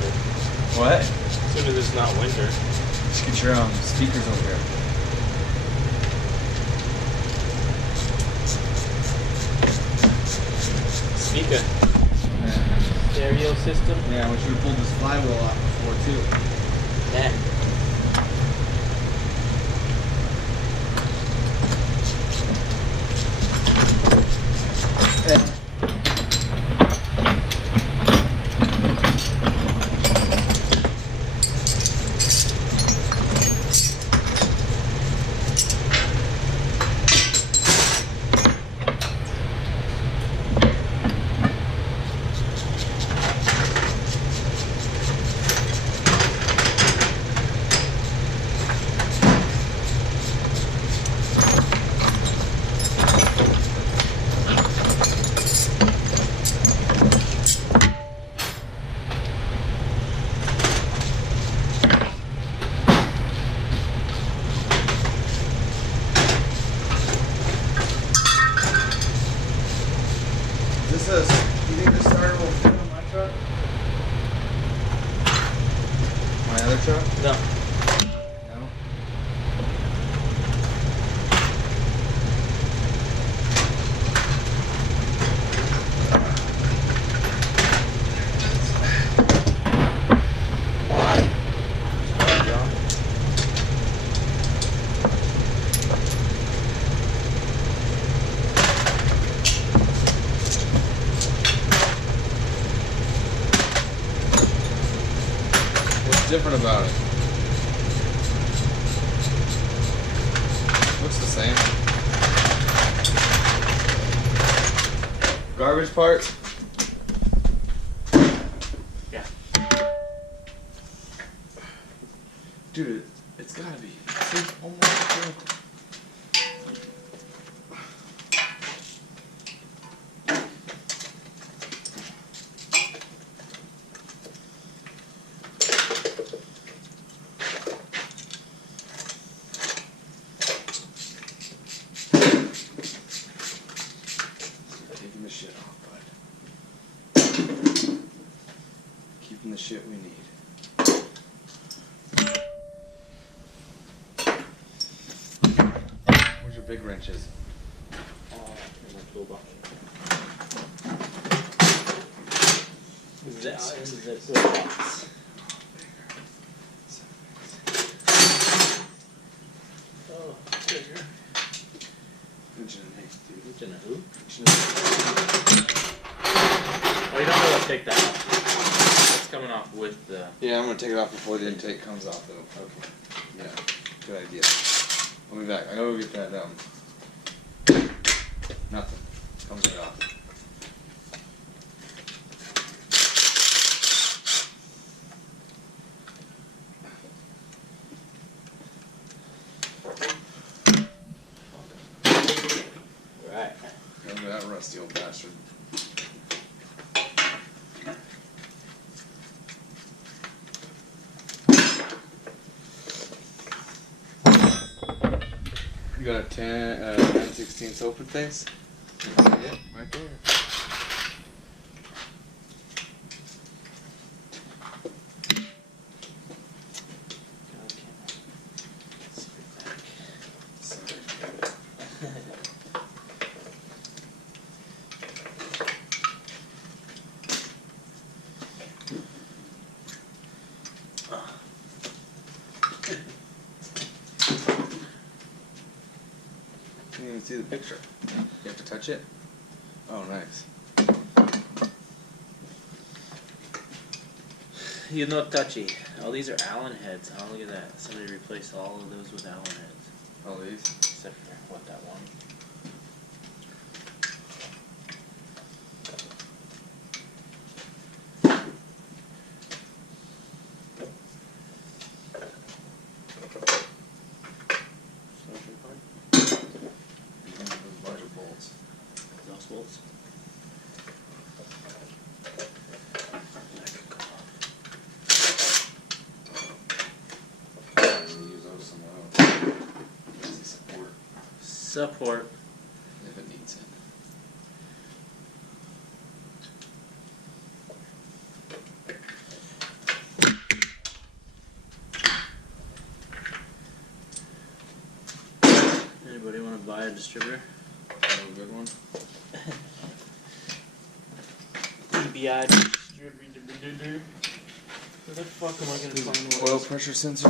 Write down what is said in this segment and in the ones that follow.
winter. What? As soon as it's not winter. Just get your speakers over here. Speaker. Yeah. Stereo system. Yeah, we should have pulled this flywheel off before too. Yeah. You think this starter will fit on my truck? My other truck? No. No? What's different about it? Looks the same. Garbage parts? Yeah. Dude, it's gotta be. See, almost identical. Taking the shit off, bud. Keeping the shit we need. Where's your big wrenches? In my toolbox. That is the toolbox. Oh, bigger. Engine and eight, dude. Which in a who? Engine and Oh, you don't know what take that off. It's coming off with the. yeah, I'm gonna take it off before the intake comes off, though. Okay. Yeah, good idea. I'll be back. I gotta go get that, nothing. Comes right off. Right. Look at that rusty old bastard. You got a 9/16 open face? Yeah, right there. You didn't even see the picture. You have to touch it? Oh, nice. You're not touchy. Oh, these are Allen heads. Oh, look at that. Somebody replaced all of those with Allen heads. All these? Except for, what, that one? Those larger bolts. Those bolts? Use those somewhere else. Easy support. Support. If it needs it. buy a distributor. Oh, a good one. EBI distributor. Where the fuck am I gonna find one? Oil pressure sensor.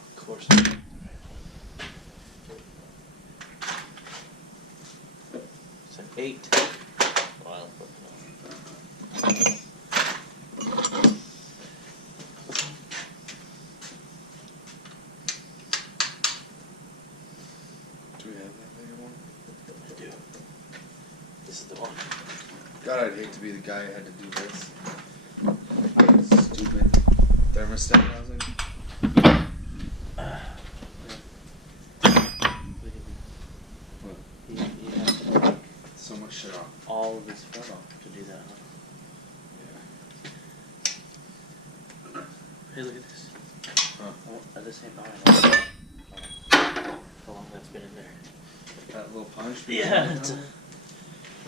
Of course. It's an 8. Well, Do we have that bigger one? I do. This is the one. God, I'd hate to be the guy who had to do this. Stupid thermostat housing. You have to take So much shit off. all of this front off to do that, huh? Yeah. Hey, look at this. Huh. Oh, this ain't mine. How long that's been in there? That little punch? Yeah, it's a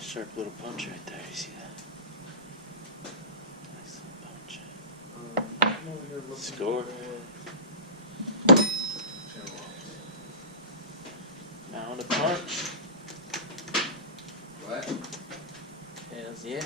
sharp little punch right there. You see that? Nice little punch. Score. Found a punch. What? Hells yeah.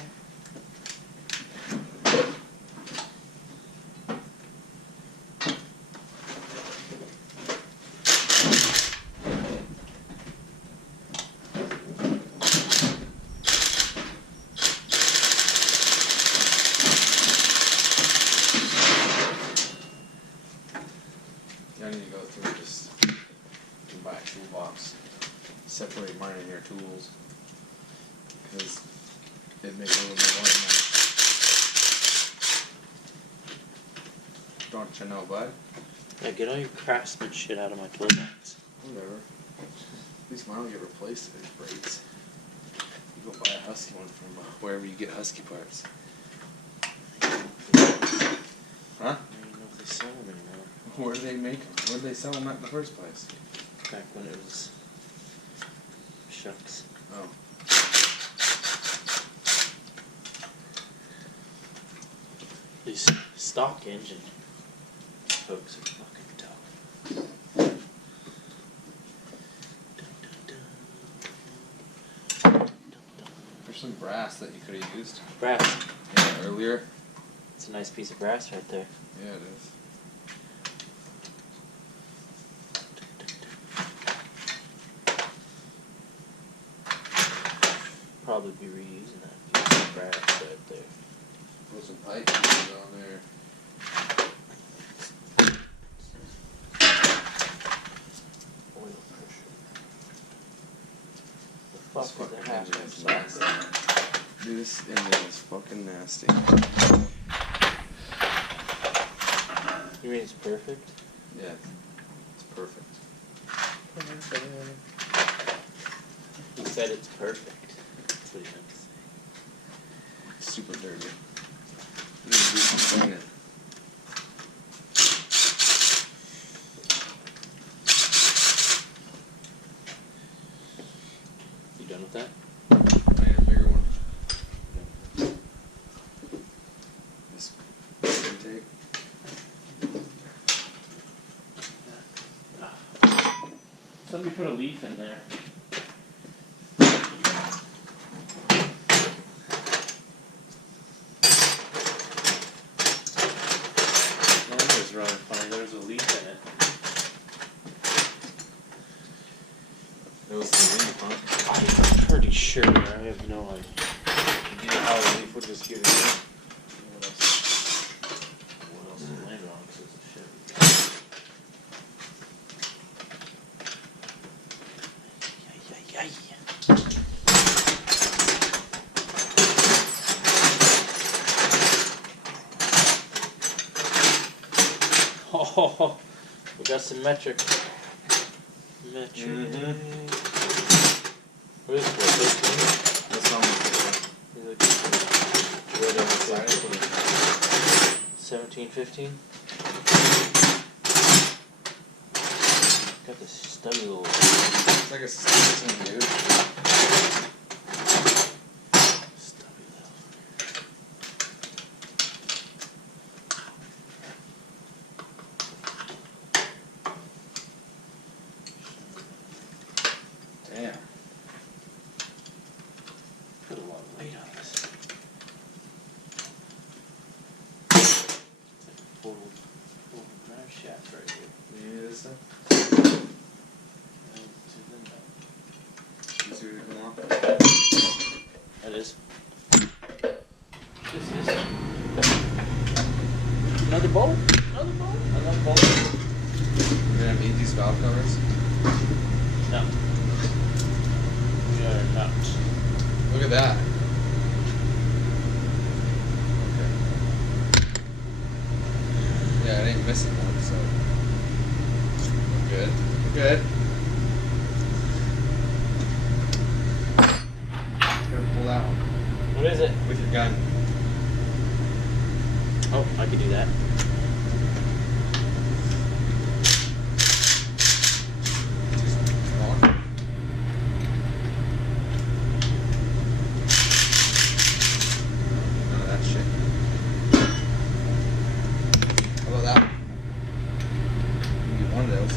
I need to go through and just buy a toolbox. Separate mine and your tools. Because it makes a little bit more than that. Don't you know, bud? Yeah, get all your craftsman shit out of my toolbox. Whatever. At least mine will get replaced if it breaks. You go buy a Husky one from wherever you get Husky parts. Huh? I don't even know if they sell them anymore. Where do they make them? Where do they sell them at in the first place? Back when it was shucks. Oh. These stock engine hooks are fucking tough. There's some brass that you could have used. Brass. Yeah, earlier. It's a nice piece of brass right there. Yeah, it is. Probably be reusing that piece of brass right there. Put some pipe pieces on there. Oil pressure. The fuck is fucking that half engine is inch socket? Dude, this engine is fucking nasty. You mean it's perfect? Yeah, it's perfect. He said it's perfect. That's what he meant to say. Super dirty. You need to do some cleaning. You done with that? I need a bigger one. This intake. Somebody put a leaf in there. That was really funny. There was a leaf in it. It was the leaf, huh? I'm pretty sure. I have no idea. You know how the leaf would just get it in? What else is landed on because it's a shit. Ay, ay, ay. Oh, we got some metric. Metric. What is it? 15? That's almost Right on the side. 17, 15? Got this stubby little. It's like a 16, dude. Stubby little. Damn. Put a lot of weight on this. It's like a full drive shaft right here. You need this stuff? You see what you want? That is. This is. Another bolt? Another bolt? I love bolts. You're gonna need these valve covers? No. We are not. Look at that. Okay. Yeah, it ain't missing one, so we're good. We're good. Gotta pull that one What is it? with your gun. Oh, I could do that. Come on. None of that shit. How about that one? You can get one of those.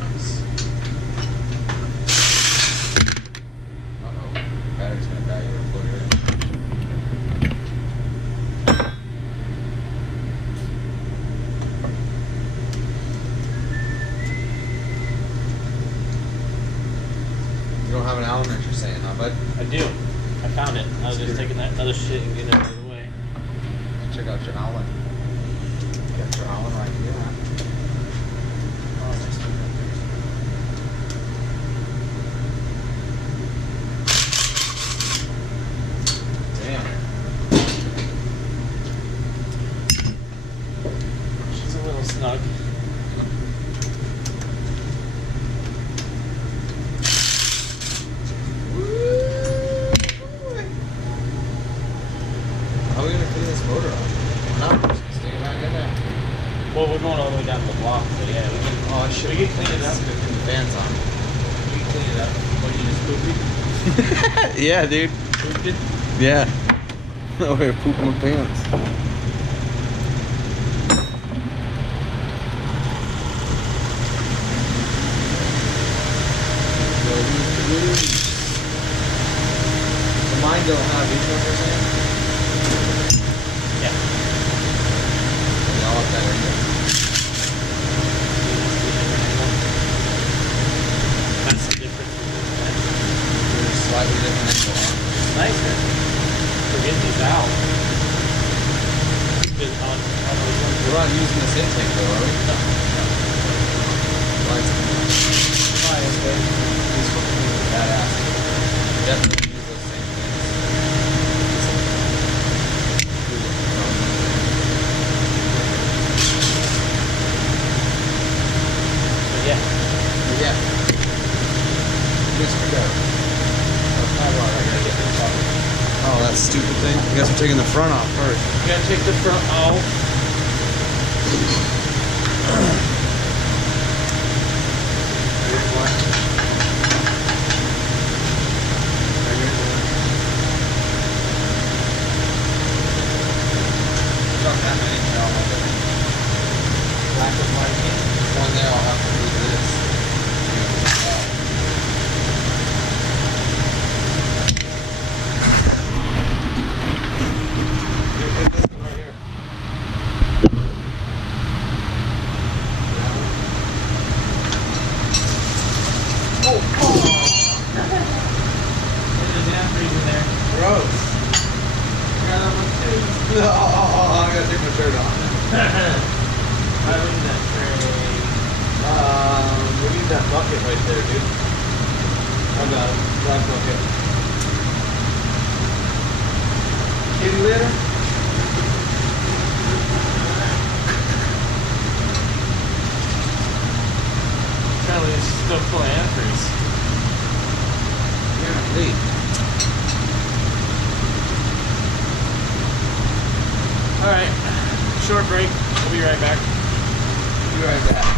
Nice. Uh-oh. Battery's gonna die here. Plug it in. You don't have an Allen wrench, you're saying, huh, bud? I do. I found it. I was just taking that other shit and getting it out of the way. Check out your Allen. Got your Allen right here. Oh, nice. Damn. She's a little snug. How are we gonna clean this motor off? No, just stick it back in there. Well, we're going all the way down to the block, so yeah, we can. Oh, shit. We can clean it up. The fans on. We can clean it up. What, you just pooped it? Yeah, dude. Pooped it? Yeah. Oh, I pooped my pants. So mine don't have these ones, you're saying? Yeah. They all have that angle. That's the difference between that. They're slightly different angle, huh? Nicer. Forget these out. Just on those ones. We're not using this intake though, are we? No. Lights. Fine, but These fucking things are badass. Definitely use those same things. yeah. Yeah. Good screwdriver. Oh, that stupid thing. I guess we're taking the front off first. You gotta take the front off. Not that many. No, Black and white. one there, I'll have to do this. Gross. Oh, I gotta take my shirt off. I leave that tray. We need that bucket right there, dude. I got it. Black bucket. Kitty litter? Apparently it's still full of antifreeze. Apparently. Alright. Short break. We'll be right back. Be right back.